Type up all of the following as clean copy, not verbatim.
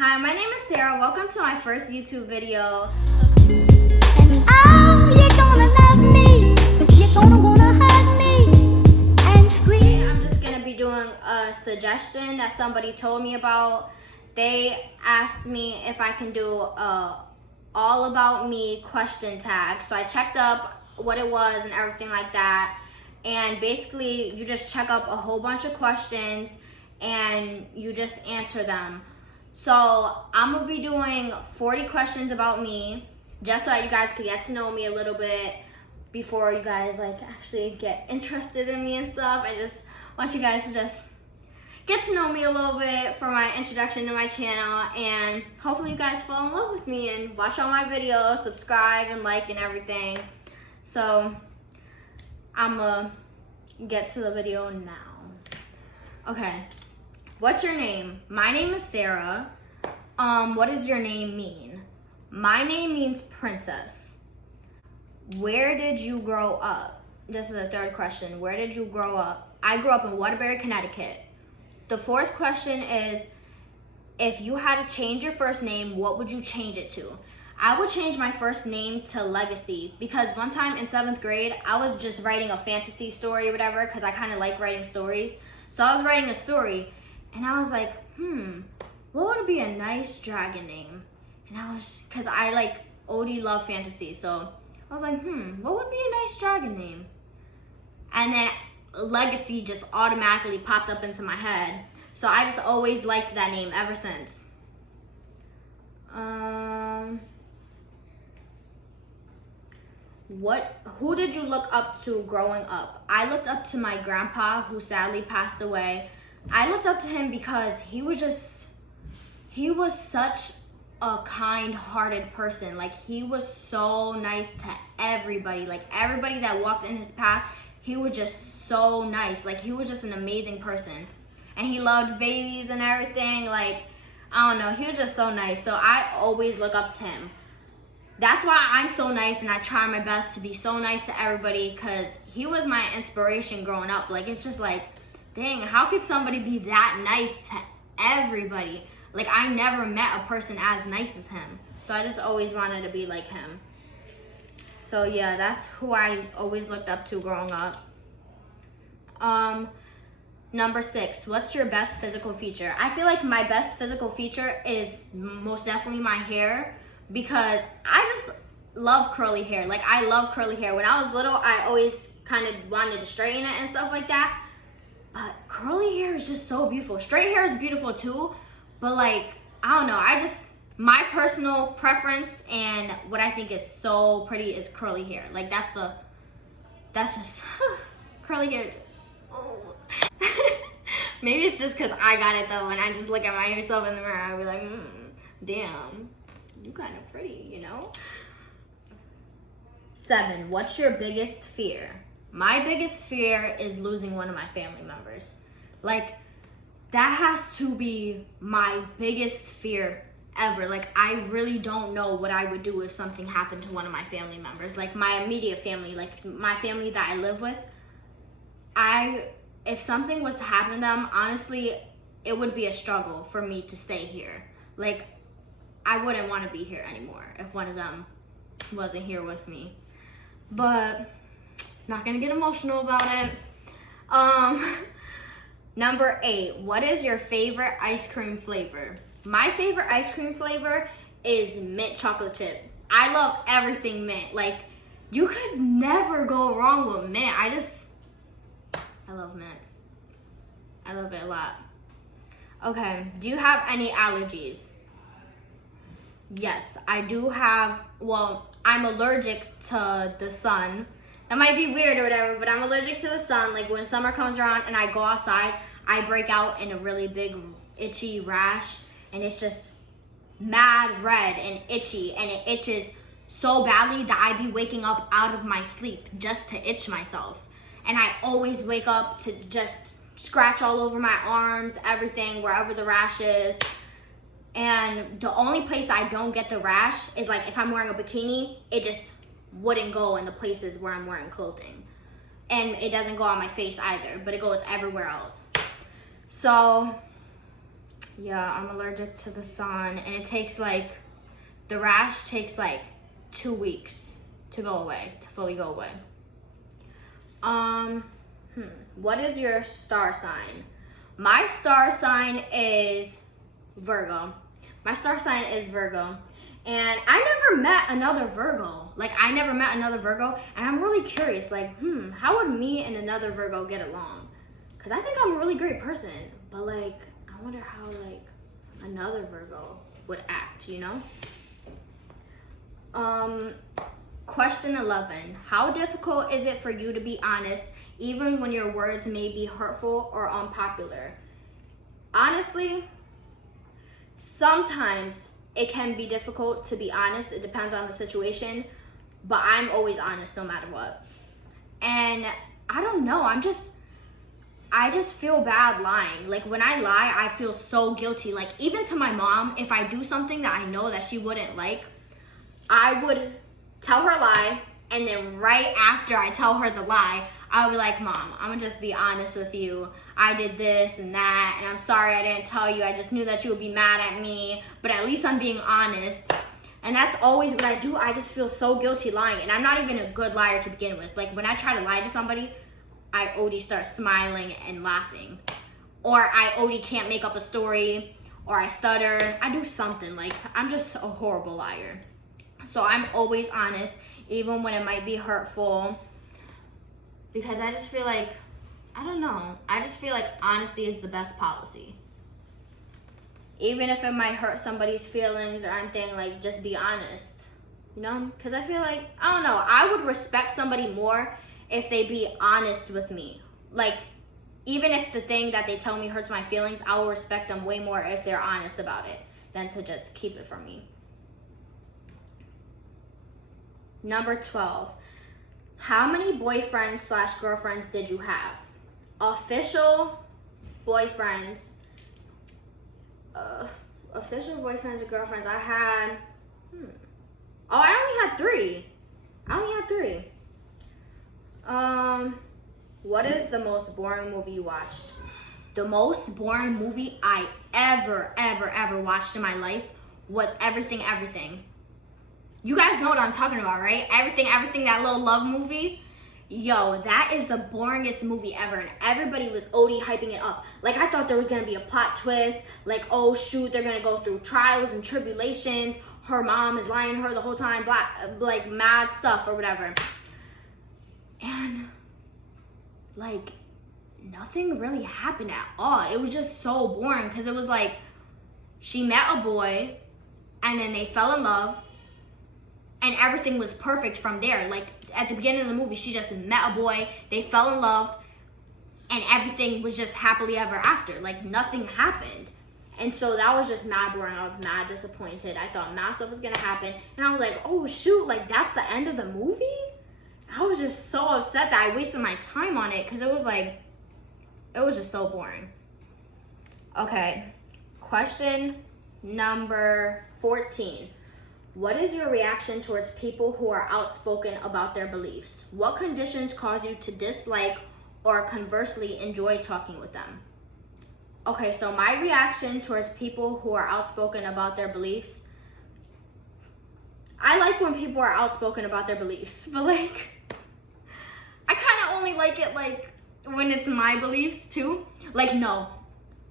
Hi, my name is Sarah. Welcome to my first YouTube video. And oh, you're gonna love me. You're gonna wanna hug me and scream. I'm just gonna be doing a suggestion that somebody told me about. They asked me if I can do a all about me question tag. So I checked up what it was and everything like that. And basically you just check up a whole bunch of questions and you just answer them. So I'm gonna be doing 40 questions about me, just so that you guys could get to know me a little bit before you guys like actually get interested in me and stuff. I just want you guys to just get to know me a little bit for my introduction to my channel, and hopefully you guys fall in love with me and watch all my videos, subscribe and like and everything. So I'm gonna get to the video now. Okay. What's your name? My name is Sarah. What does your name mean? My name means princess. Where did you grow up? This is the third question. Where did you grow up? I grew up in Waterbury, Connecticut. The fourth question is, if you had to change your first name, what would you change it to? I would change my first name to Legacy, because one time in 7th grade, I was just writing a fantasy story or whatever, because I kind of like writing stories. So I was writing a story, and I was like, what would be a nice dragon name? And because I like OD love fantasy, so I was like, what would be a nice dragon name? And then Legacy just automatically popped up into my head. So I just always liked that name ever since. Who did you look up to growing up? I looked up to my grandpa, who sadly passed away. I looked up to him because he was such a kind-hearted person. Like, he was so nice to everybody. Like, everybody that walked in his path, he was just so nice. Like, he was just an amazing person. And he loved babies and everything. Like, I don't know, he was just so nice. So I always look up to him. That's why I'm so nice, and I try my best to be so nice to everybody, because he was my inspiration growing up. Like, it's just like, dang, how could somebody be that nice to everybody? Like, I never met a person as nice as him. So I just always wanted to be like him. So yeah, that's who I always looked up to growing up. Number 6, what's your best physical feature? I feel like my best physical feature is most definitely my hair, because I just love curly hair. Like, I love curly hair. When I was little, I always kind of wanted to straighten it and stuff like that. But curly hair is just so beautiful. Straight hair is beautiful too, but like, I don't know. My personal preference and what I think is so pretty is curly hair. Like, that's just, curly hair just, oh. Maybe it's just because I got it though, and I just look at myself in the mirror, I'll be like, damn, you kind of pretty, you know? 7, what's your biggest fear? My biggest fear is losing one of my family members. Like, that has to be my biggest fear ever. Like, I really don't know what I would do if something happened to one of my family members. Like, my immediate family, like my family that I live with. If something was to happen to them, honestly, it would be a struggle for me to stay here. Like, I wouldn't want to be here anymore if one of them wasn't here with me. But not gonna get emotional about it. Number 8, what is your favorite ice cream flavor? My favorite ice cream flavor is mint chocolate chip. I love everything mint. Like, you could never go wrong with mint. I love mint. I love it a lot. Okay, do you have any allergies? Yes, I do have, well, I'm allergic to the sun. That might be weird or whatever, but I'm allergic to the sun. Like, when summer comes around and I go outside, I break out in a really big itchy rash, and it's just mad red and itchy, and it itches so badly that I be waking up out of my sleep just to itch myself. And I always wake up to just scratch all over my arms, everything, wherever the rash is. And the only place I don't get the rash is like if I'm wearing a bikini, it just wouldn't go in the places where I'm wearing clothing. And it doesn't go on my face either, but it goes everywhere else. So Yeah, I'm allergic to the sun, and it takes like, the rash takes like 2 weeks to go away, to fully go away. What is your star sign? My star sign is Virgo. My star sign is Virgo. And I never met another Virgo. Like, I never met another Virgo, and I'm really curious, like, how would me and another Virgo get along? Because I think I'm a really great person, but like, I wonder how like another Virgo would act, you know? Question 11. How difficult is it for you to be honest, even when your words may be hurtful or unpopular? Honestly, sometimes it can be difficult to be honest. It depends on the situation, but I'm always honest no matter what. And I don't know, I just feel bad lying. Like, when I lie, I feel so guilty. Like, even to my mom, if I do something that I know that she wouldn't like, I would tell her a lie, and then right after I tell her the lie, I would be like, Mom, I'm gonna just be honest with you. I did this and that, and I'm sorry I didn't tell you. I just knew that you would be mad at me, but at least I'm being honest. And that's always what I do. I just feel so guilty lying, and I'm not even a good liar to begin with. Like, when I try to lie to somebody, I already start smiling and laughing. Or I already can't make up a story, or I stutter. I do something. Like, I'm just a horrible liar. So I'm always honest, even when it might be hurtful, because I just feel like, I don't know, I just feel like honesty is the best policy. Even if it might hurt somebody's feelings or anything, like, just be honest, you know? Because I feel like, I don't know, I would respect somebody more if they be honest with me. Like, even if the thing that they tell me hurts my feelings, I will respect them way more if they're honest about it than to just keep it from me. Number 12. How many boyfriends/girlfriends did you have? Official boyfriends. Official boyfriends and girlfriends. I had. I only had 3. What is the most boring movie you watched? The most boring movie I ever watched in my life was Everything Everything. You guys know what I'm talking about, right? Everything, that little love movie. Yo, that is the boringest movie ever, and everybody was OD hyping it up. Like, I thought there was gonna be a plot twist, like, oh shoot, they're gonna go through trials and tribulations, her mom is lying to her the whole time, like, mad stuff or whatever. And, like, nothing really happened at all. It was just so boring, because it was like, she met a boy, and then they fell in love, and everything was perfect from there. Like, at the beginning of the movie, she just met a boy, they fell in love, and everything was just happily ever after. Like, nothing happened. And so that was just mad boring. I was mad disappointed. I thought mad stuff was gonna happen. And I was like, oh shoot, like, that's the end of the movie? I was just so upset that I wasted my time on it, because it was like, it was just so boring. Okay, question number 14. What is your reaction towards people who are outspoken about their beliefs? What conditions cause you to dislike or conversely enjoy talking with them? Okay, so my reaction towards people who are outspoken about their beliefs, I like when people are outspoken about their beliefs, but like, I kind of only like it like when it's my beliefs too. Like, no,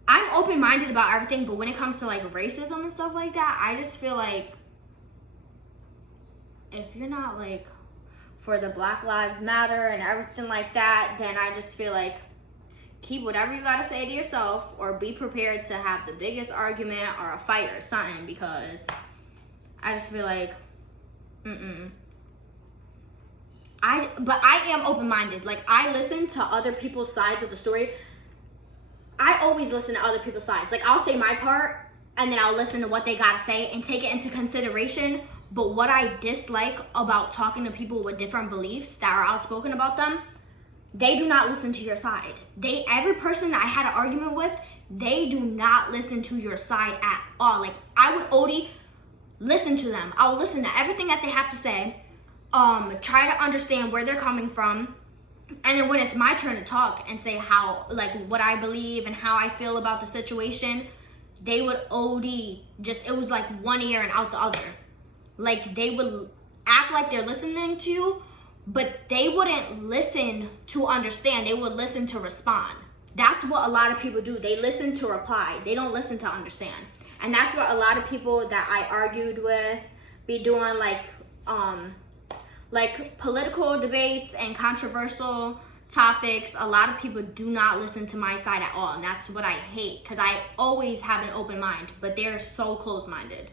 I'm open-minded about everything, but when it comes to like racism and stuff like that, I just feel like, if you're not like for the Black Lives Matter and everything like that, then I just feel like keep whatever you gotta say to yourself, or be prepared to have the biggest argument or a fight or something, because I just feel like, but I am open-minded. Like, I listen to other people's sides of the story. I always listen to other people's sides. Like, I'll say my part, and then I'll listen to what they gotta say and take it into consideration. But what I dislike about talking to people with different beliefs that are outspoken about them, they do not listen to your side. Every person that I had an argument with, they do not listen to your side at all. Like, I would OD listen to them. I will listen to everything that they have to say, try to understand where they're coming from, and then when it's my turn to talk and say how, like, what I believe and how I feel about the situation, they would OD. It was like one ear and out the other. Like, they would act like they're listening to you, but they wouldn't listen to understand. They would listen to respond. That's what a lot of people do. They listen to reply. They don't listen to understand. And that's what a lot of people that I argued with be doing, like political debates and controversial topics. A lot of people do not listen to my side at all, and that's what I hate, because I always have an open mind, but they're so closed-minded.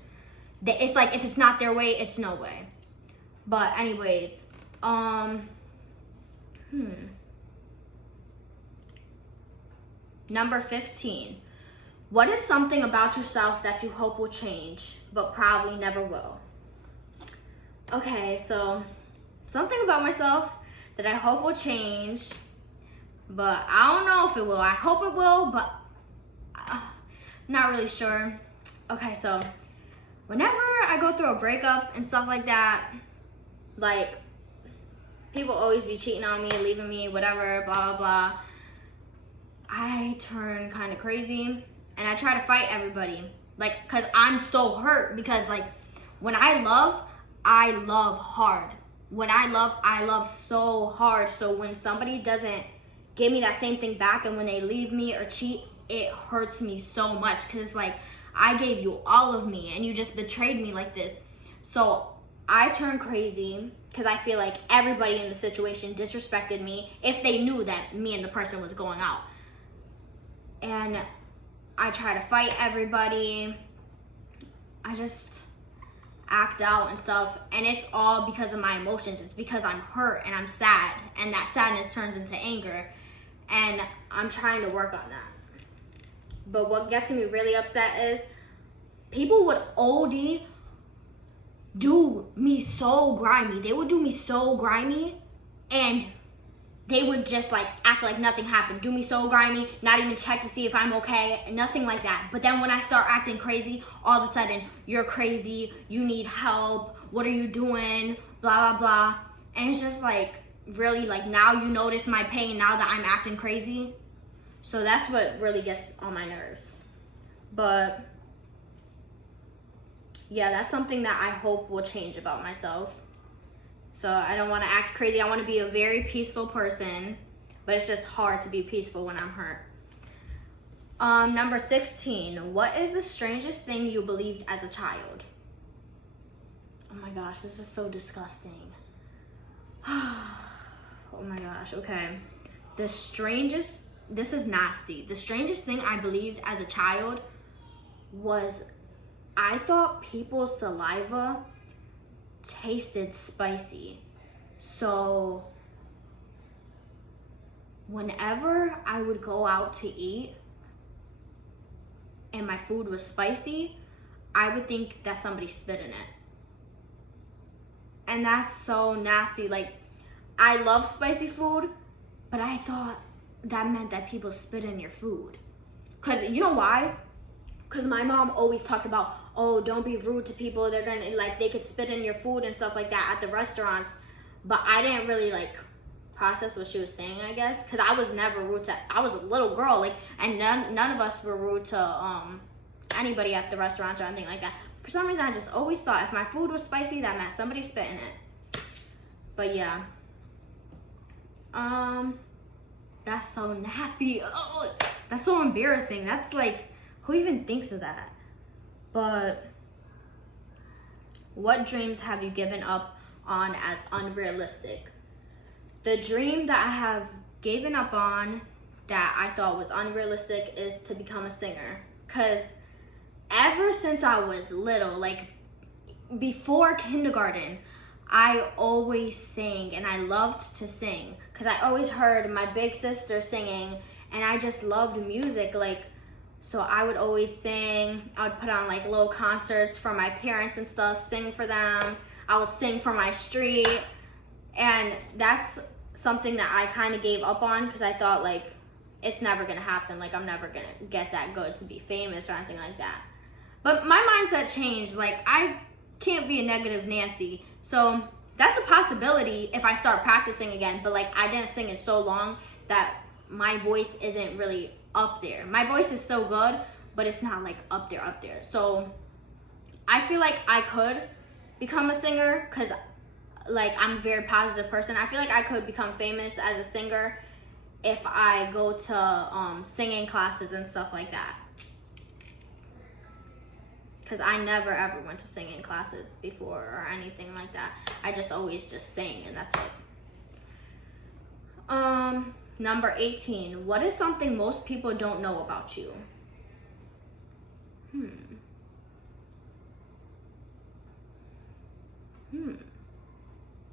It's like, if it's not their way, it's no way. But anyways, Number 15. What is something about yourself that you hope will change, but probably never will? Okay, so something about myself that I hope will change, but I don't know if it will. I hope it will, but not really sure. Okay, so whenever I go through a breakup and stuff like that, like, people always be cheating on me, leaving me, whatever, blah, blah, blah. I turn kind of crazy, and I try to fight everybody, like, because I'm so hurt, because, like, when I love hard. When I love so hard. So when somebody doesn't give me that same thing back, and when they leave me or cheat, it hurts me so much, because it's like, I gave you all of me, and you just betrayed me like this. So I turn crazy, because I feel like everybody in the situation disrespected me if they knew that me and the person was going out. And I try to fight everybody. I just act out and stuff, and it's all because of my emotions. It's because I'm hurt and I'm sad, and that sadness turns into anger, and I'm trying to work on that. But what gets me really upset is people would OD do me so grimy. They would do me so grimy, and they would just like act like nothing happened. Do me so grimy, not even check to see if I'm okay, nothing like that. But then when I start acting crazy, all of a sudden, you're crazy, you need help, what are you doing, blah, blah, blah. And it's just like, really, like, now you notice my pain now that I'm acting crazy. So that's what really gets on my nerves. But yeah, that's something that I hope will change about myself. So I don't want to act crazy. I want to be a very peaceful person, but it's just hard to be peaceful when I'm hurt. Number 16, what is the strangest thing you believed as a child? Oh my gosh, this is so disgusting. Oh my gosh, okay. This is nasty. The strangest thing I believed as a child was, I thought people's saliva tasted spicy. So whenever I would go out to eat and my food was spicy, I would think that somebody spit in it. And that's so nasty. Like, I love spicy food, but I thought that meant that people spit in your food. Cause you know why? Because my mom always talked about, oh, don't be rude to people. They're gonna, like, they could spit in your food and stuff like that at the restaurants. But I didn't really, like, process what she was saying, I guess. Because I was never rude to, I was a little girl, like, and none of us were rude to anybody at the restaurants or anything like that. For some reason, I just always thought if my food was spicy, that meant somebody spit in it. But yeah. That's so nasty. Oh, that's so embarrassing. That's like, who even thinks of that? But what dreams have you given up on as unrealistic? The dream that I have given up on that I thought was unrealistic is to become a singer. Because ever since I was little, like before kindergarten, I always sang, and I loved to sing because I always heard my big sister singing, and I just loved music. Like, so I would always sing. I would put on like little concerts for my parents and stuff, sing for them. I would sing for my street, and that's something that I kind of gave up on because I thought like it's never gonna happen. Like, I'm never gonna get that good to be famous or anything like that. But my mindset changed. Like, I can't be a negative Nancy. So that's a possibility if I start practicing again. But like, I didn't sing in so long that my voice isn't really up there. My voice is still good, but it's not like up there. So I feel like I could become a singer because like I'm a very positive person. I feel like I could become famous as a singer if I go to singing classes and stuff like that. Because I never ever went to singing classes before or anything like that. I just always just sing and that's it. Number 18. What is something most people don't know about you? Wait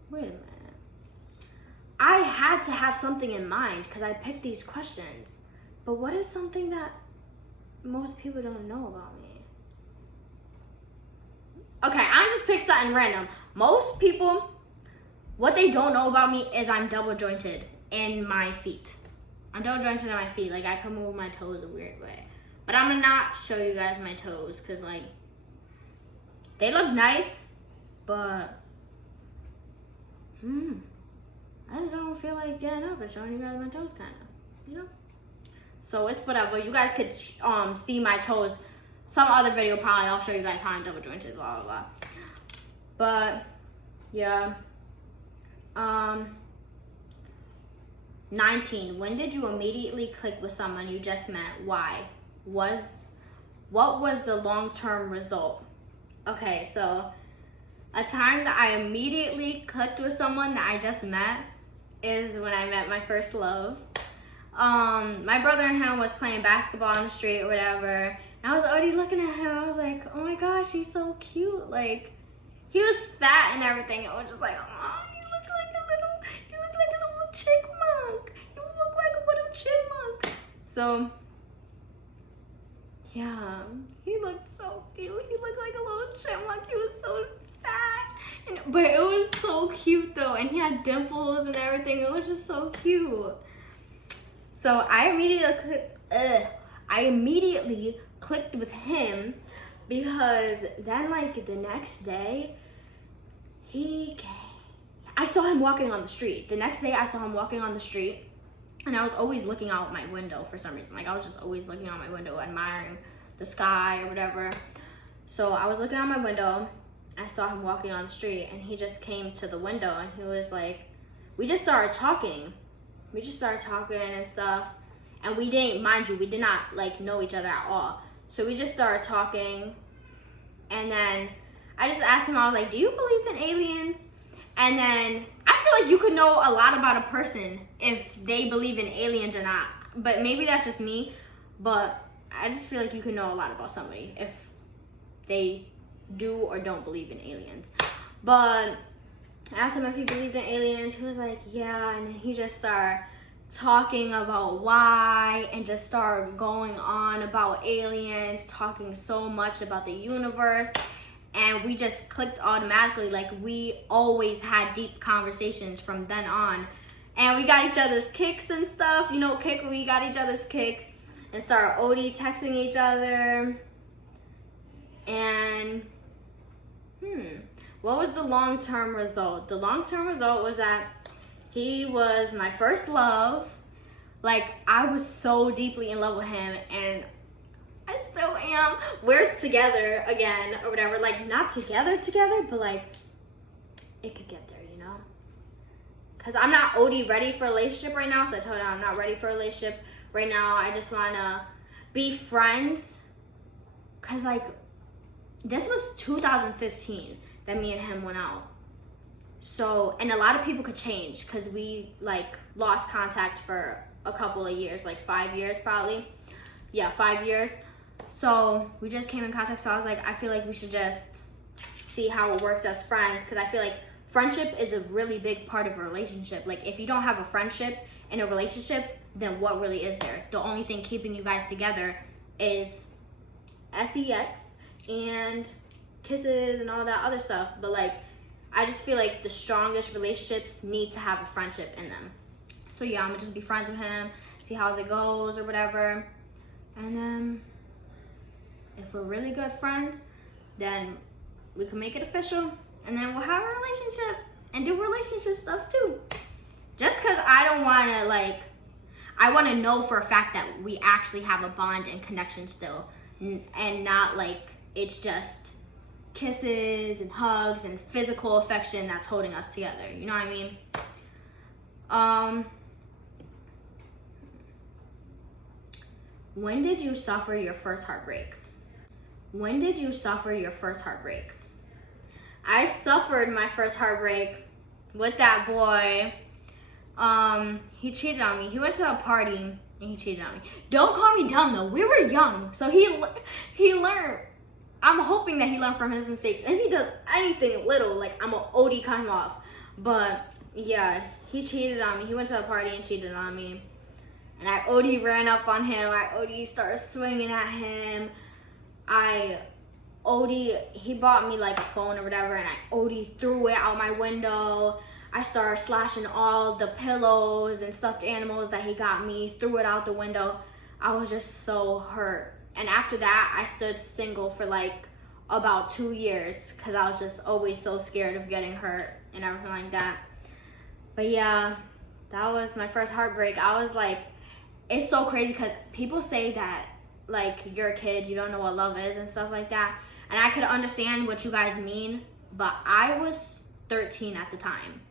a minute. I had to have something in mind because I picked these questions. But what is something that most people don't know about me? Okay, I just picked something random. Most people, what they don't know about me is I'm double jointed in my feet. I'm double jointed in my feet. Like I can move my toes a weird way. But I'm gonna not show you guys my toes because like they look nice, but I just don't feel like getting up and showing you guys my toes, kind of, you know. So it's whatever. You guys could see my toes. Some other video probably I'll show you guys how I'm double jointed, blah blah blah. But yeah. 19. When did you immediately click with someone you just met? Why? What was the long-term result? Okay, so a time that I immediately clicked with someone that I just met is when I met my first love. My brother and him was playing basketball on the street or whatever. And I was already looking at him. I was like, oh my gosh, he's so cute. Like, he was fat and everything. It was just like, oh, you look like a little chipmunk. You look like a little chipmunk. So, yeah, he looked so cute. He looked like a little chipmunk. He was so fat. But it was so cute though. And he had dimples and everything. It was just so cute. So I immediately clicked with him because then like the next day I saw him walking on the street. The next day I saw him walking on the street and I was always looking out my window for some reason. Like I was just always looking out my window, admiring the sky or whatever. So I was looking out my window, I saw him walking on the street and he just came to the window and he was like, we just started talking. And stuff. And we did not like know each other at all. So we just started talking. And then I just asked him, I was like, do you believe in aliens? And then I feel like you could know a lot about a person if they believe in aliens or not. But maybe that's just me. But I just feel like you could know a lot about somebody if they do or don't believe in aliens. But I asked him if he believed in aliens. He was like, yeah. And then he just started talking about why and just started going on about aliens, talking so much about the universe. And we just clicked automatically. Like we always had deep conversations from then on. And we got each other's kicks and stuff. You know, we got each other's kicks and started OD texting each other. And what was the long-term result? The long-term result was that he was my first love. Like, I was so deeply in love with him, and I still am. We're together again, or whatever. Like, not together, but like, it could get there, you know? Because I'm not OD ready for a relationship right now, so I told him I'm not ready for a relationship right now. I just want to be friends. Because, like, this was 2015 that me and him went out. So, and a lot of people could change because we like lost contact for a couple of years, like 5 years probably. Yeah, 5 years. So we just came in contact. So I was like, I feel like we should just see how it works as friends, because I feel like friendship is a really big part of a relationship. Like if you don't have a friendship in a relationship, then what really is there? The only thing keeping you guys together is sex and kisses and all that other stuff. But like, I just feel like the strongest relationships need to have a friendship in them. So yeah, I'm gonna just be friends with him, see how it goes or whatever. And then if we're really good friends, then we can make it official. And then we'll have a relationship and do relationship stuff too. Just cause I don't wanna I wanna know for a fact that we actually have a bond and connection still. and not like it's just kisses and hugs and physical affection that's holding us together. You know what I mean? When did you suffer your first heartbreak? When did you suffer your first heartbreak? I suffered my first heartbreak with that boy. He cheated on me. He went to a party and he cheated on me. Don't call me dumb though. We were young, so he learned. I'm hoping that he learned from his mistakes. And if he does anything little, like I'm gonna OD cut him off. But yeah, he cheated on me. He went to a party and cheated on me. And I OD ran up on him. I OD started swinging at him. He bought me like a phone or whatever, and I OD threw it out my window. I started slashing all the pillows and stuffed animals that he got me, threw it out the window. I was just so hurt. And after that, I stood single for like about 2 years because I was just always so scared of getting hurt and everything like that. But yeah, that was my first heartbreak. I was like, it's so crazy because people say that like you're a kid, you don't know what love is and stuff like that. And I could understand what you guys mean, but I was 13 at the time.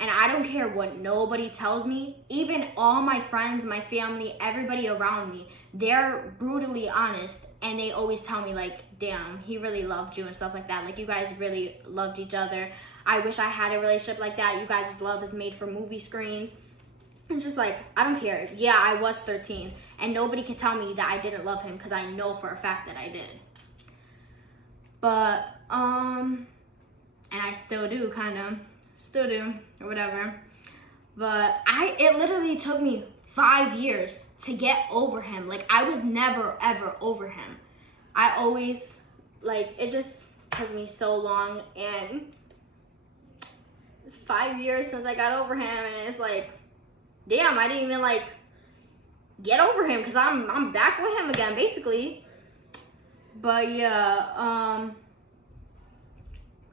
And I don't care what nobody tells me, even all my friends, my family, everybody around me, they're brutally honest, and they always tell me like, damn, he really loved you and stuff like that. Like, you guys really loved each other. I wish I had a relationship like that. You guys' love is made for movie screens. It's just like, I don't care. Yeah, I was 13, and nobody can tell me that I didn't love him because I know for a fact that I did. But, and I still do, kind of. Still do, or whatever. But it literally took me 5 years to get over him. Like, I was never, ever over him. I always, like, it just took me so long, and it's 5 years since I got over him, and it's like, damn, I didn't even, like, get over him, because I'm back with him again, basically. But, yeah,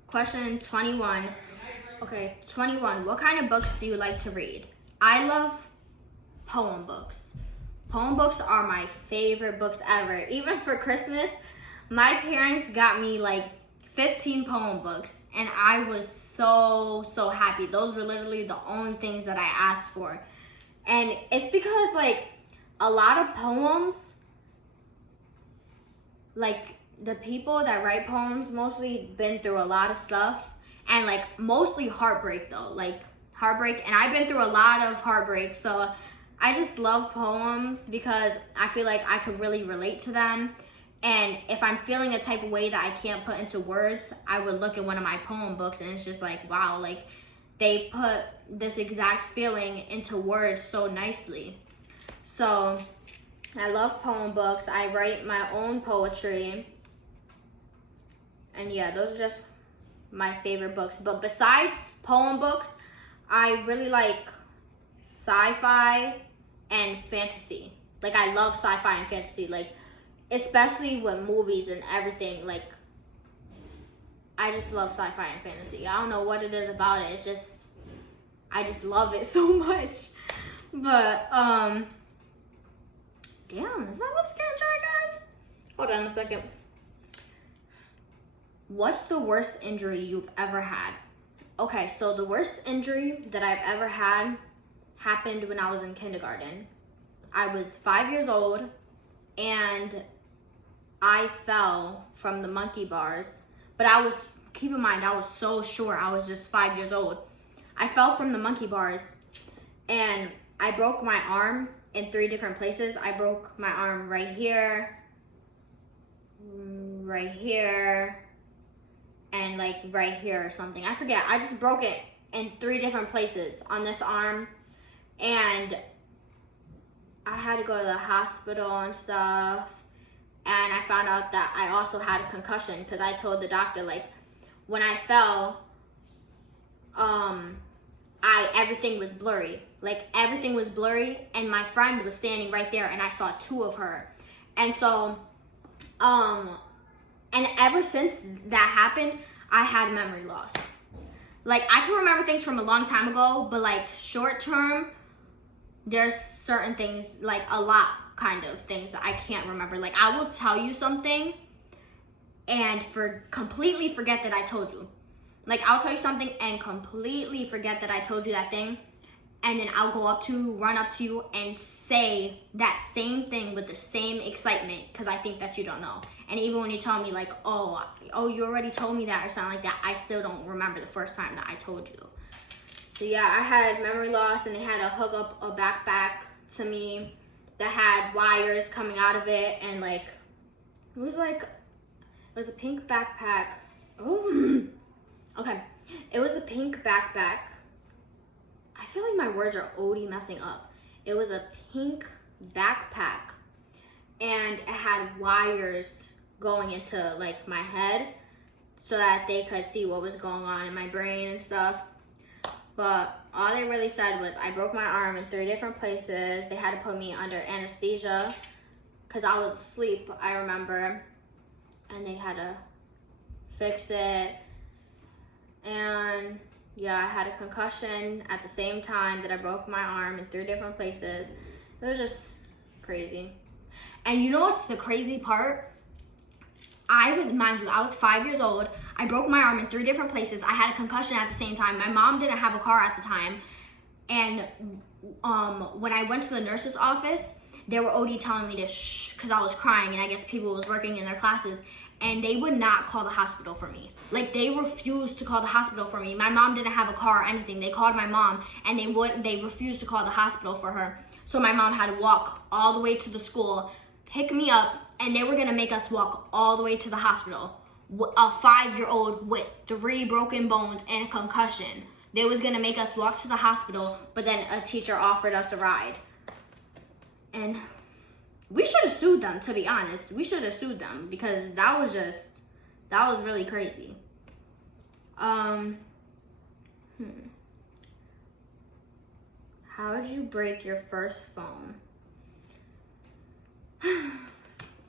question 21. Okay, 21. What kind of books do you like to read? I love poem books. Poem books are my favorite books ever. Even for Christmas, my parents got me like 15 poem books, and I was so happy. Those were literally the only things that I asked for. And it's because like a lot of poems, like the people that write poems mostly been through a lot of stuff. And like mostly heartbreak though, like heartbreak. And I've been through a lot of heartbreak, so I just love poems because I feel like I could really relate to them. And if I'm feeling a type of way that I can't put into words, I would look at one of my poem books and it's just like, wow, like they put this exact feeling into words so nicely. So I love poem books. I write my own poetry. And yeah, those are just my favorite books. But besides poem books, I really like sci-fi and fantasy. Like, I love sci-fi and fantasy, like especially with movies and everything. Like, I just love sci-fi and fantasy. I don't know what it is about it. It's just, I just love it so much. But damn, is my lips getting dry, guys? Hold on a second. What's the worst injury you've ever had? Okay, so the worst injury that I've ever had happened when I was in kindergarten. I was 5 years old, and I fell from the monkey bars. But keep in mind, I was so sure I was just 5 years old. I fell from the monkey bars, and I broke my arm in 3 different places. I broke my arm right here, and like right here or something. I forget. I just broke it in 3 different places on this arm, and I had to go to the hospital and stuff. And I found out that I also had a concussion because I told the doctor, like, when I fell, everything was blurry. Like, everything was blurry, and my friend was standing right there, and I saw 2 of her. And so, and ever since that happened, I had memory loss. Like, I can remember things from a long time ago, but like short term, there's certain things, like a lot kind of things that I can't remember. Like, I will tell you something and completely forget that I told you. Like, I'll tell you something and completely forget that I told you that thing. And then I'll run up to you and say that same thing with the same excitement because I think that you don't know. And even when you tell me like, oh, you already told me that or something like that, I still don't remember the first time that I told you. So yeah, I had memory loss and they had to hook up a backpack to me that had wires coming out of it and like, it was a pink backpack. Oh, okay. It was a pink backpack. I feel like my words are already messing up. It was a pink backpack and it had wires going into like my head so that they could see what was going on in my brain and stuff. But all they really said was I broke my arm in 3 different places. They had to put me under anesthesia because I was asleep, I remember. And they had to fix it. And yeah, I had a concussion at the same time that I broke my arm in 3 different places. It was just crazy. And you know what's the crazy part? Mind you, I was 5 years old. I broke my arm in 3 different places. I had a concussion at the same time. My mom didn't have a car at the time. And when I went to the nurse's office, they were already telling me to shh because I was crying and I guess people was working in their classes. And they would not call the hospital for me. Like, they refused to call the hospital for me. My mom didn't have a car or anything. They called my mom and they refused to call the hospital for her. So my mom had to walk all the way to the school, pick me up, and they were gonna make us walk all the way to the hospital. A 5-year-old with 3 broken bones and a concussion. They was gonna make us walk to the hospital, but then a teacher offered us a ride. And we should have sued them, to be honest. We should have sued them because that was really crazy. How did you break your first phone?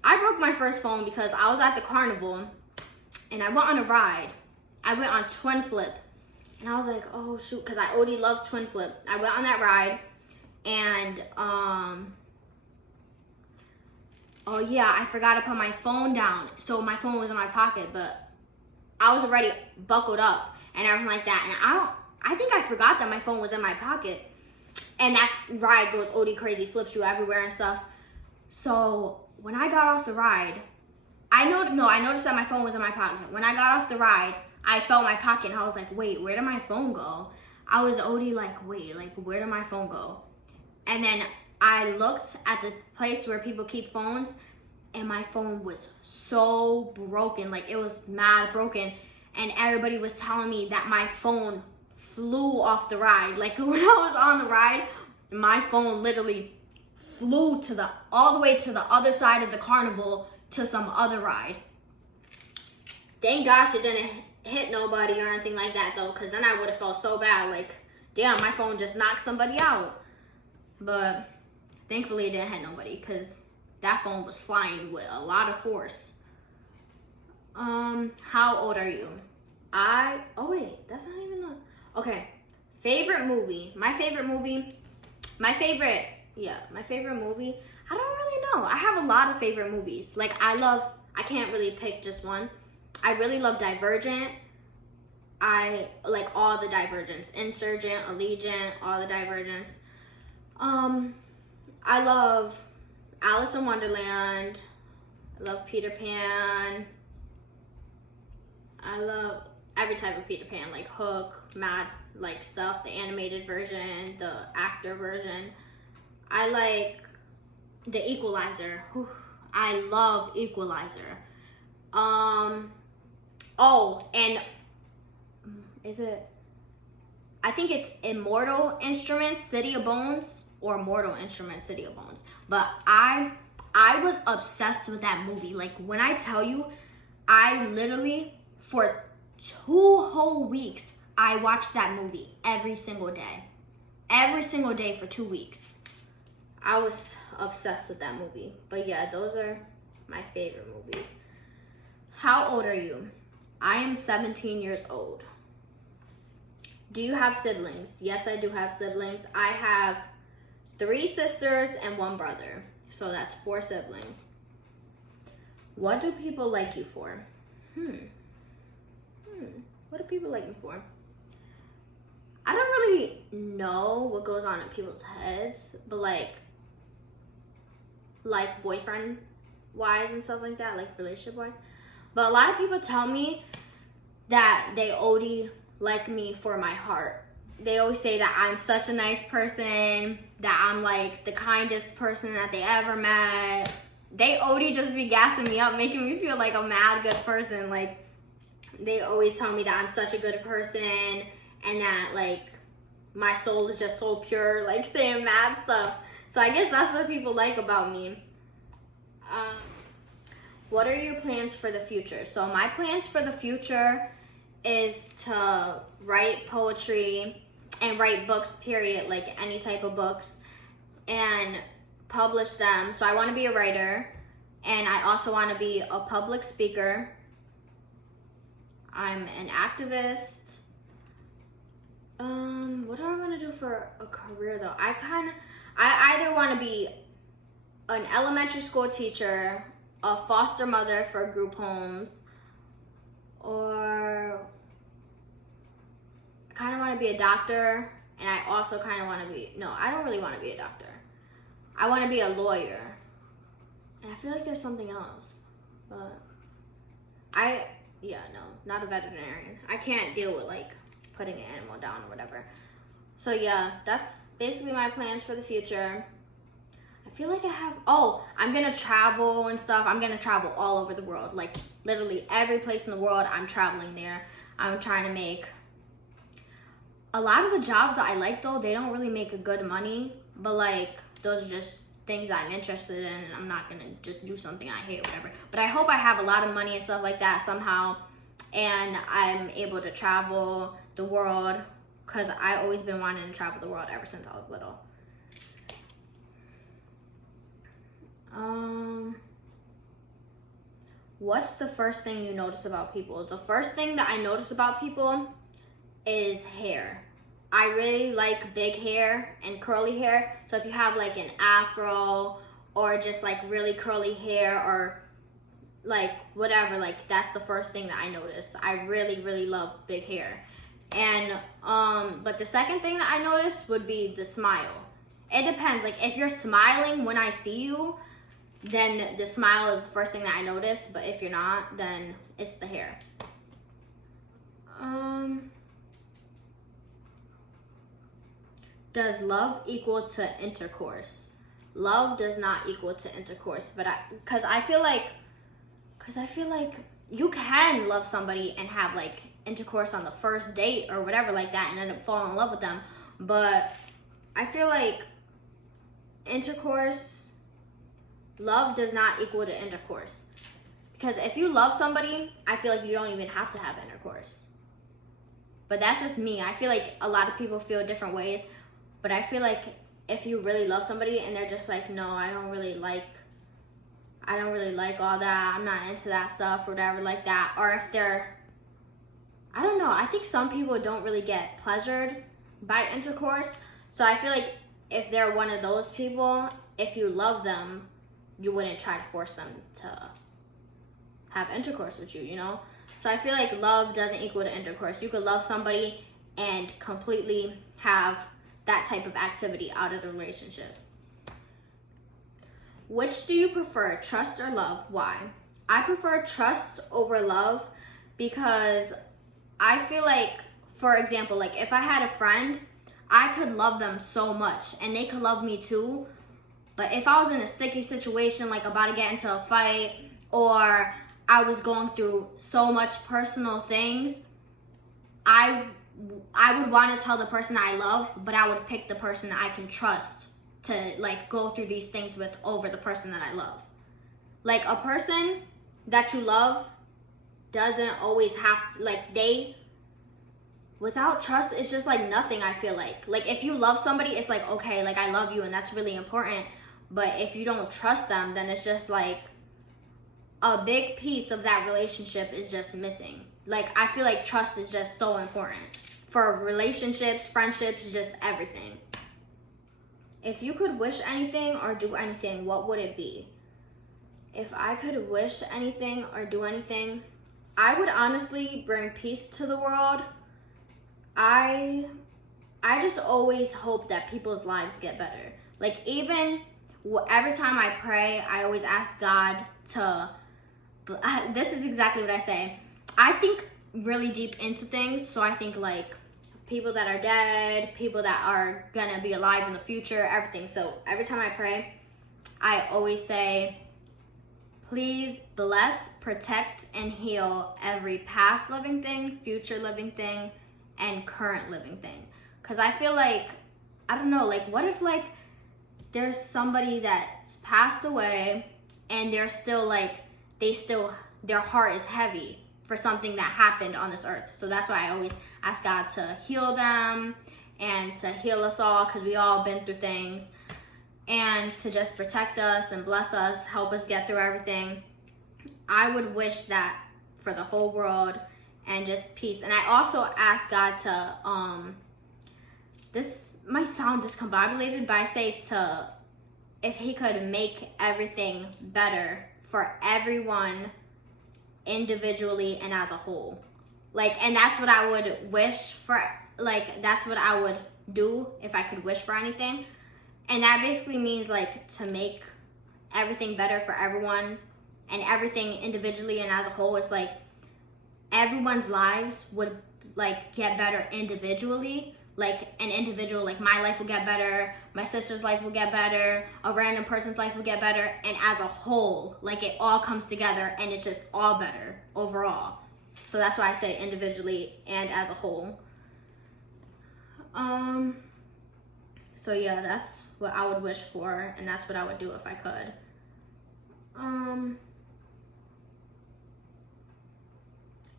I broke my first phone because I was at the carnival and I went on a ride. I went on Twin Flip and I was like, oh shoot, because I already loved Twin Flip. I went on that ride and oh yeah, I forgot to put my phone down. So my phone was in my pocket, but I was already buckled up and everything like that. And I think I forgot that my phone was in my pocket. And that ride goes OD crazy, flips you everywhere and stuff. So when I got off the ride, I noticed that my phone was in my pocket. When I got off the ride, I felt my pocket and I was like, wait, where did my phone go? I was OD like, wait, like where did my phone go? And then I looked at the place where people keep phones and my phone was so broken, like it was mad broken. And everybody was telling me that my phone flew off the ride. Like when I was on the ride, my phone literally flew all the way to the other side of the carnival to some other ride. Thank gosh it didn't hit nobody or anything like that though, because then I would have felt so bad, like damn, my phone just knocked somebody out. But thankfully it didn't hit nobody because that phone was flying with a lot of force. How old are you? Oh wait, that's not even okay. Favorite movie. My favorite movie, I don't really know. I have a lot of favorite movies. Like I can't really pick just one. I really love Divergent. I like all the Divergents. Insurgent, Allegiant, all the Divergents. I love Alice in Wonderland. I love Peter Pan. I love every type of Peter Pan, like Hook, Mad, like stuff, the animated version, the actor version. I like The Equalizer. Whew. I love Equalizer. Oh, and I think it's Immortal Instruments, City of Bones, or Mortal Instruments, City of Bones. But I was obsessed with that movie. Like when I tell you, I literally for 2 whole weeks I watched that movie every single day for 2 weeks. I was obsessed with that movie. But yeah, those are my favorite movies. How old are you? I am 17 years old. Do you have siblings? Yes, I do have siblings. I have 3 sisters and 1 brother. So that's 4 siblings. What do people like you for? What do people like me for? I don't really know what goes on in people's heads, but like boyfriend wise and stuff like that, like relationship wise. But a lot of people tell me that they OD like me for my heart. They always say that I'm such a nice person, that I'm like the kindest person that they ever met. They OD just be gassing me up, making me feel like a mad good person. Like, they always tell me that I'm such a good person and that like my soul is just so pure, like saying mad stuff. So I guess that's what people like about me. What are your plans for the future? So my plans for the future is to write poetry and write books, period, like any type of books, and publish them. So I want to be a writer, and I also want to be a public speaker. I'm an activist. What do I want to do for a career though? I either want to be an elementary school teacher, a foster mother for group homes, or I kind of want to be a doctor, and I also kind of want to be, no, I don't really want to be a doctor. I want to be a lawyer, and I feel like there's something else, but no, not a veterinarian. I can't deal with like putting an animal down or whatever. So yeah, that's basically my plans for the future. I feel like I'm gonna travel and stuff. I'm gonna travel all over the world, like literally every place in the world. I'm traveling there. I'm trying to make a lot of the jobs that I like though, they don't really make a good money, but like those are just things that I'm interested in, and I'm not gonna just do something I hate or whatever. But I hope I have a lot of money and stuff like that somehow, and I'm able to travel the world, because I always been wanting to travel the world ever since I was little. What's the first thing you notice about people? The first thing that I notice about people is hair. I really like big hair and curly hair. So if you have like an afro or just like really curly hair or like whatever, like that's the first thing that I notice. I really, really love big hair. And but the second thing that I notice would be the smile. It depends. Like if you're smiling when I see you, then the smile is the first thing that I notice. But if you're not, then it's the hair. Does love equal to intercourse? Love does not equal to intercourse, but because I feel like you can love somebody and have like intercourse on the first date or whatever like that and end up falling in love with them, but I feel like love does not equal to intercourse, because if you love somebody, I feel like you don't even have to have intercourse. But that's just me. I feel like a lot of people feel different ways, but I feel like if you really love somebody and they're just like, no, I don't really like all that, I'm not into that stuff or whatever like that, or if they're, I don't know, I think some people don't really get pleasured by intercourse. So I feel like if they're one of those people, if you love them, you wouldn't try to force them to have intercourse with you, you know? So I feel like love doesn't equal to intercourse. You could love somebody and completely have that type of activity out of the relationship. Which do you prefer, trust or love? Why? I prefer trust over love because I feel like, for example, like if I had a friend, I could love them so much and they could love me too. But if I was in a sticky situation, like about to get into a fight, or I was going through so much personal things, I would want to tell the person I love, but I would pick the person that I can trust to like go through these things with over the person that I love. Like a person that you love doesn't always have to, like without trust, it's just like nothing, I feel like. Like if you love somebody, it's like, okay, like I love you and that's really important. But if you don't trust them, then it's just like a big piece of that relationship is just missing. Like I feel like trust is just so important for relationships, friendships, just everything. If you could wish anything or do anything, what would it be? If I could wish anything or do anything, I would honestly bring peace to the world. I just always hope that people's lives get better. Like, even every time I pray, I always ask God to, this is exactly what I say. I think really deep into things, so I think like people that are dead, people that are gonna be alive in the future, everything. So every time I pray, I always say, please bless, protect, and heal every past living thing, future living thing, and current living thing. Because I feel like, I don't know, like what if like there's somebody that's passed away and they're still like, their heart is heavy for something that happened on this earth. So that's why I always ask God to heal them and to heal us all, because we all been through things, and to just protect us and bless us, help us get through everything. I would wish that for the whole world, and just peace. And I also ask God to, this might sound discombobulated, but I say if he could make everything better for everyone individually and as a whole. Like, and that's what I would wish for, like, that's what I would do if I could wish for anything. And that basically means like to make everything better for everyone and everything individually and as a whole. It's like everyone's lives would like get better individually. Like an individual, like my life will get better, my sister's life will get better, a random person's life will get better, and as a whole, like it all comes together and it's just all better overall. So that's why I say individually and as a whole. So yeah, that's what I would wish for, and that's what I would do if I could.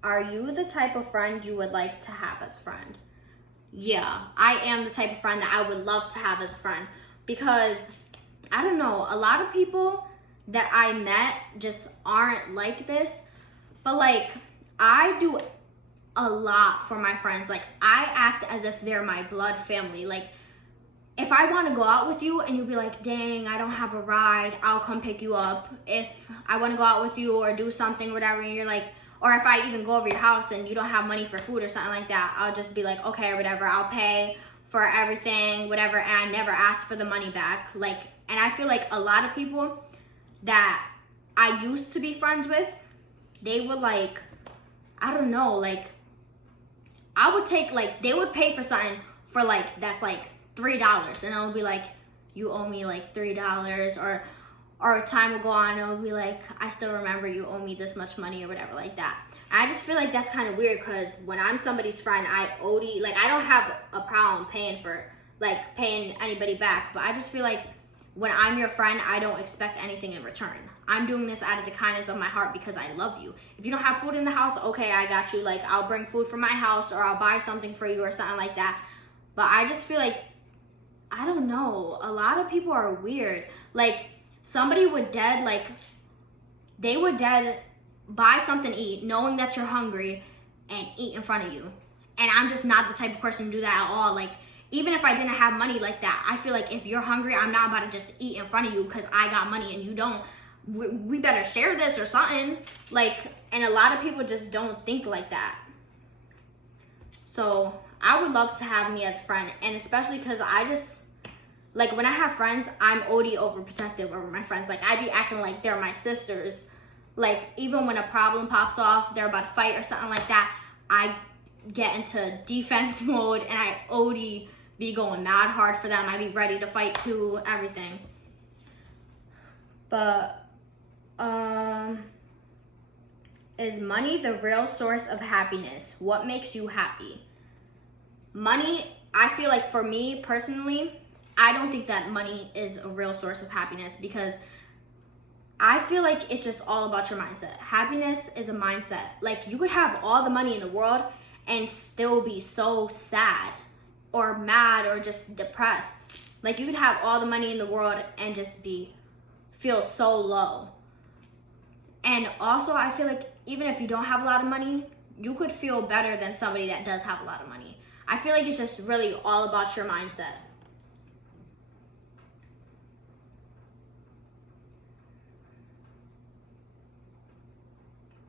Are you the type of friend you would like to have as a friend? Yeah, I am the type of friend that I would love to have as a friend, because I don't know, a lot of people that I met just aren't like this, but like I do a lot for my friends. Like I act as if they're my blood family. Like if I want to go out with you and you'll be like, dang, I don't have a ride, I'll come pick you up. If I want to go out with you or do something, whatever, and you're like, or if I even go over your house and you don't have money for food or something like that, I'll just be like, okay, whatever, I'll pay for everything, whatever, and I never ask for the money back. Like, and I feel like a lot of people that I used to be friends with, they would like, I don't know, like, I would take, like, they would pay for something for like, that's like $3, and I would be like, you owe me like $3, or time will go on and it'll be like, I still remember you owe me this much money or whatever like that. I just feel like that's kind of weird, because when I'm somebody's friend, I don't have a problem paying anybody back, but I just feel like when I'm your friend, I don't expect anything in return. I'm doing this out of the kindness of my heart because I love you. If you don't have food in the house, okay, I got you. Like, I'll bring food from my house, or I'll buy something for you or something like that. But I just feel like, I don't know, a lot of people are weird. Like, somebody would they would buy something to eat, knowing that you're hungry, and eat in front of you. And I'm just not the type of person to do that at all. Like, even if I didn't have money like that, I feel like if you're hungry, I'm not about to just eat in front of you because I got money and you don't. We better share this or something. Like, and a lot of people just don't think like that. So I would love to have me as a friend, and especially because I just, like, when I have friends, I'm OD overprotective over my friends. Like, I be acting like they're my sisters. Like, even when a problem pops off, they're about to fight or something like that, I get into defense mode and I OD be going mad hard for them. I be ready to fight too, everything. But, is money the real source of happiness? What makes you happy? Money, I feel like for me personally, I don't think that money is a real source of happiness, because I feel like it's just all about your mindset. Happiness is a mindset. Like, you could have all the money in the world and still be so sad or mad or just depressed. Like, you could have all the money in the world and just feel so low. And also, I feel like even if you don't have a lot of money, you could feel better than somebody that does have a lot of money. I feel like it's just really all about your mindset.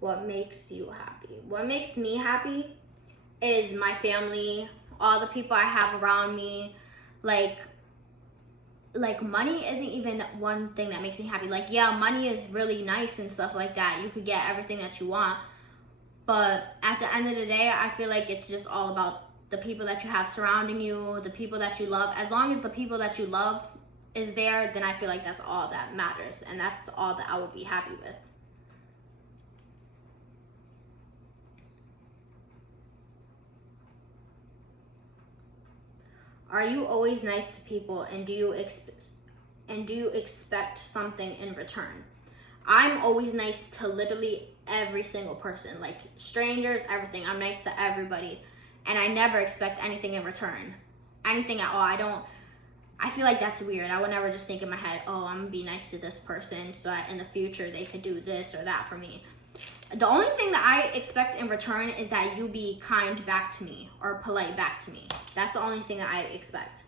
What makes you happy? What makes me happy is my family, all the people I have around me. Like money isn't even one thing that makes me happy. Like, yeah, money is really nice and stuff like that. You could get everything that you want. But at the end of the day, I feel like it's just all about the people that you have surrounding you, the people that you love. As long as the people that you love is there, then I feel like that's all that matters. And that's all that I would be happy with. Are you always nice to people, and do you expect something in return? I'm always nice to literally every single person, like strangers, everything. I'm nice to everybody, and I never expect anything in return, anything at all. I feel like that's weird. I would never just think in my head, oh, I'm gonna be nice to this person so that in the future they could do this or that for me. The only thing that I expect in return is that you be kind back to me or polite back to me. That's the only thing that I expect.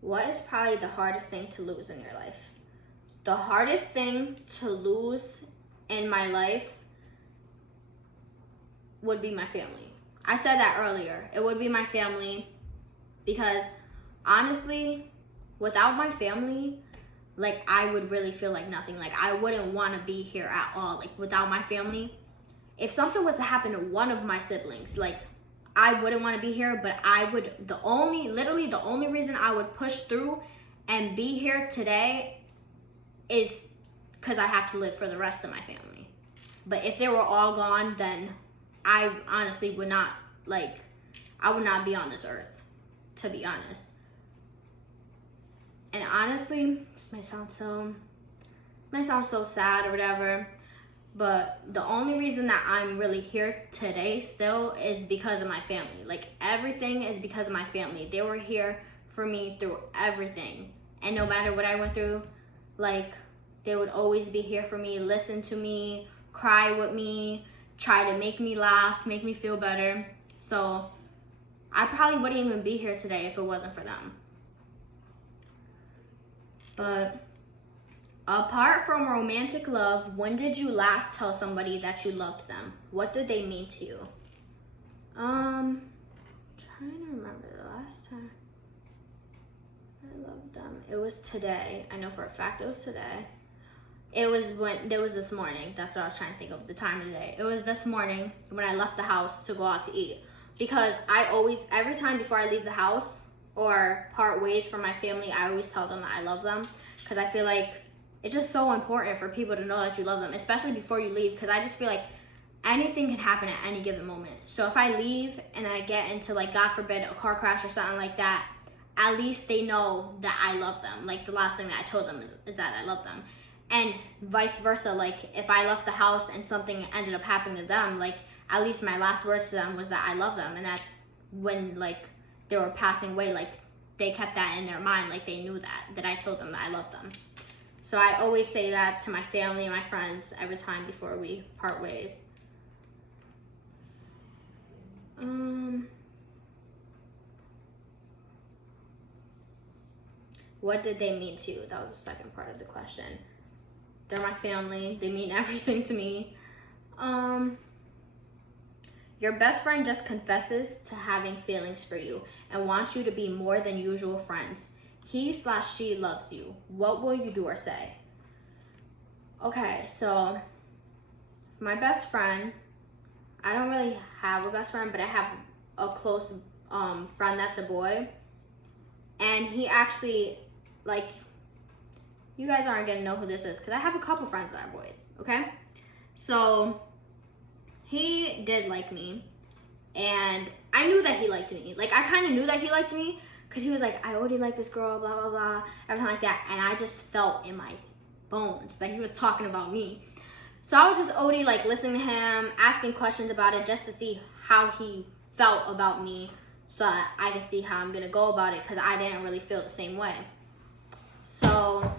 What is probably the hardest thing to lose in your life? The hardest thing to lose in my life would be my family. I said that earlier. It would be my family because honestly, without my family, like I would really feel like nothing. Like I wouldn't want to be here at all. Like without my family, if something was to happen to one of my siblings, like I wouldn't want to be here, but I would, the only reason I would push through and be here today is because I have to live for the rest of my family. But if they were all gone, then I honestly would not, like, I would not be on this earth, to be honest. And honestly, this might sound so sad or whatever, but the only reason that I'm really here today still is because of my family. Like everything is because of my family. They were here for me through everything. And no matter what I went through, like they would always be here for me, listen to me, cry with me, try to make me laugh, make me feel better. So I probably wouldn't even be here today if it wasn't for them. But apart from romantic love, when did you last tell somebody that you loved them? What did they mean to you? Trying to remember the last time I loved them. It was today. I know for a fact it was today. It was this morning. That's what I was trying to think of, the time of the day. It was this morning when I left the house to go out to eat. Because I always, every time before I leave the house or part ways from my family, I always tell them that I love them. Because I feel like it's just so important for people to know that you love them, especially before you leave. Because I just feel like anything can happen at any given moment. So if I leave and I get into, like, God forbid, a car crash or something like that, at least they know that I love them. Like, the last thing that I told them is that I love them. And vice versa, like, if I left the house and something ended up happening to them, like, at least my last words to them was that I love them. And that's when, like, they were passing away, like, they kept that in their mind, like, they knew that I told them that I loved them. So I always say that to my family and my friends every time before we part ways. What did they mean to you? That was the second part of the question. They're my family. They mean everything to me. Your best friend just confesses to having feelings for you and wants you to be more than usual friends. He/she loves you. What will you do or say? Okay, so my best friend, I don't really have a best friend, but I have a close friend that's a boy. And he actually, like, you guys aren't gonna know who this is because I have a couple friends that are boys, okay? So he did like me, and I knew that he liked me. Like, I kind of knew that he liked me because he was like, I already like this girl, blah, blah, blah, everything like that. And I just felt in my bones that he was talking about me. So I was just already, like, listening to him, asking questions about it just to see how he felt about me so that I could see how I'm gonna go about it because I didn't really feel the same way. So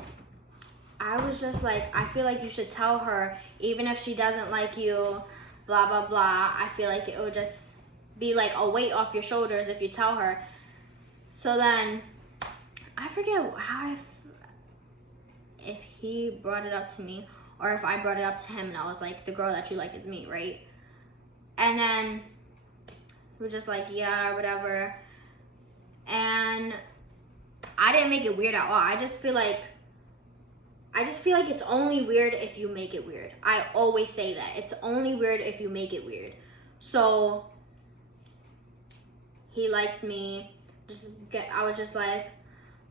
I was just like, I feel like you should tell her, even if she doesn't like you, blah, blah, blah. I feel like it would just be like a weight off your shoulders if you tell her. So then I forget if he brought it up to me or if I brought it up to him and I was like, the girl that you like is me, right? And then he was just like, yeah, or whatever. And I didn't make it weird at all. I just feel like it's only weird if you make it weird. I always say that. It's only weird if you make it weird. So he liked me. I was just like,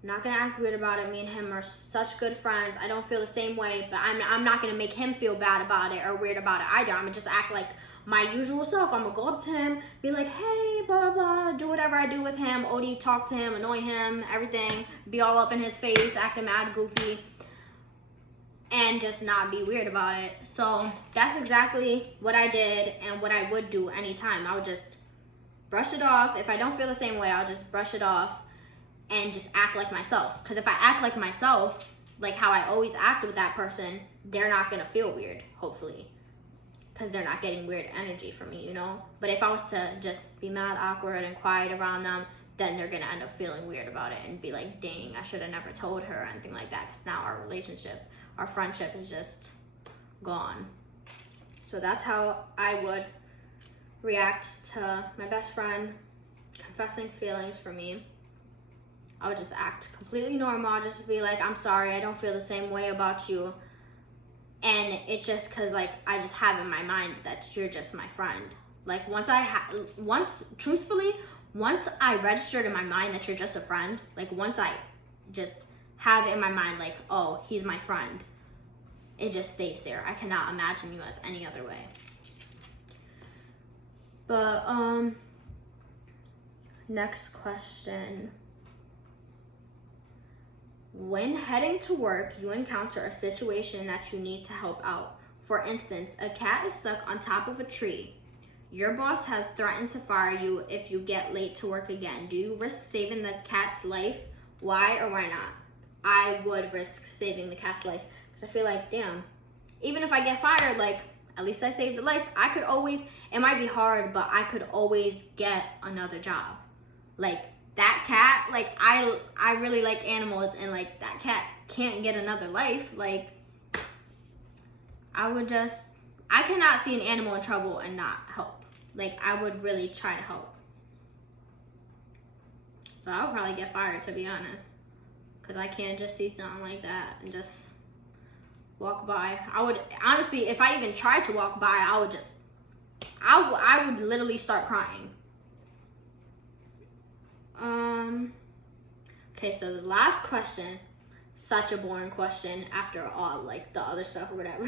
I'm not gonna act weird about it. Me and him are such good friends. I don't feel the same way, but I'm not gonna make him feel bad about it or weird about it either. I'm gonna just act like my usual self. I'm gonna go up to him, be like, hey, blah, blah, blah, do whatever I do with him, OD, talk to him, annoy him, everything, be all up in his face, acting mad goofy, and just not be weird about it. So that's exactly what I did and what I would do anytime. I would just brush it off. If I don't feel the same way, I'll just brush it off and just act like myself. Because if I act like myself, like how I always act with that person, they're not gonna feel weird, hopefully. Because they're not getting weird energy from me, you know? But if I was to just be mad, awkward, and quiet around them, then they're gonna end up feeling weird about it and be like, dang, I should have never told her or anything like that, because now our relationship, our friendship is just gone. So that's how I would react to my best friend confessing feelings for me. I would just act completely normal. I'd just be like, I'm sorry, I don't feel the same way about you. And it's just because, like, I just have in my mind that you're just my friend. Like, truthfully, once I registered in my mind that you're just a friend, like, once I just have in my mind, like, oh, he's my friend, it just stays there. I cannot imagine you as any other way. But, next question. When heading to work, you encounter a situation that you need to help out. For instance, a cat is stuck on top of a tree. Your boss has threatened to fire you if you get late to work again. Do you risk saving the cat's life? Why or why not? I would risk saving the cat's life because I feel like, damn, even if I get fired, like, at least I saved the life. I could always, it might be hard, but I could always get another job. Like, that cat, like, I really like animals, and like, that cat can't get another life. Like, I cannot see an animal in trouble and not help. Like, I would really try to help. So I would probably get fired, to be honest, because I can't just see something like that and just walk by. I would, honestly, if I even tried to walk by, I would literally start crying. Okay, so the last question, such a boring question after all, like, the other stuff or whatever.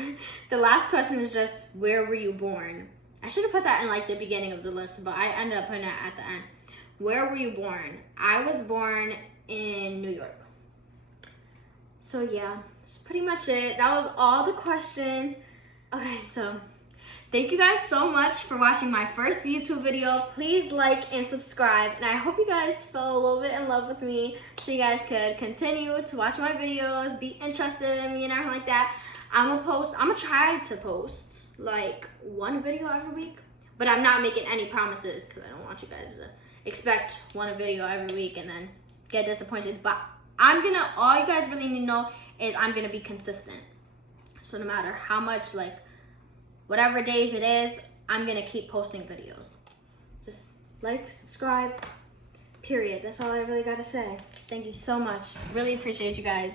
The last question is just, where were you born? I should have put that in, like, the beginning of the list, but I ended up putting it at the end. Where were you born? I was born in New York. So yeah, that's pretty much it. That was all the questions. Okay, so thank you guys so much for watching my first YouTube video. Please like and subscribe. And I hope you guys fell a little bit in love with me so you guys could continue to watch my videos, be interested in me and everything like that. I'm gonna try to post like one video every week, but I'm not making any promises because I don't want you guys to expect one video every week and then get disappointed. But all you guys really need to know is I'm gonna be consistent. So no matter how much, like, whatever days it is, I'm gonna keep posting videos. Just like, subscribe, period. That's all I really gotta say. Thank you so much. Really appreciate you guys.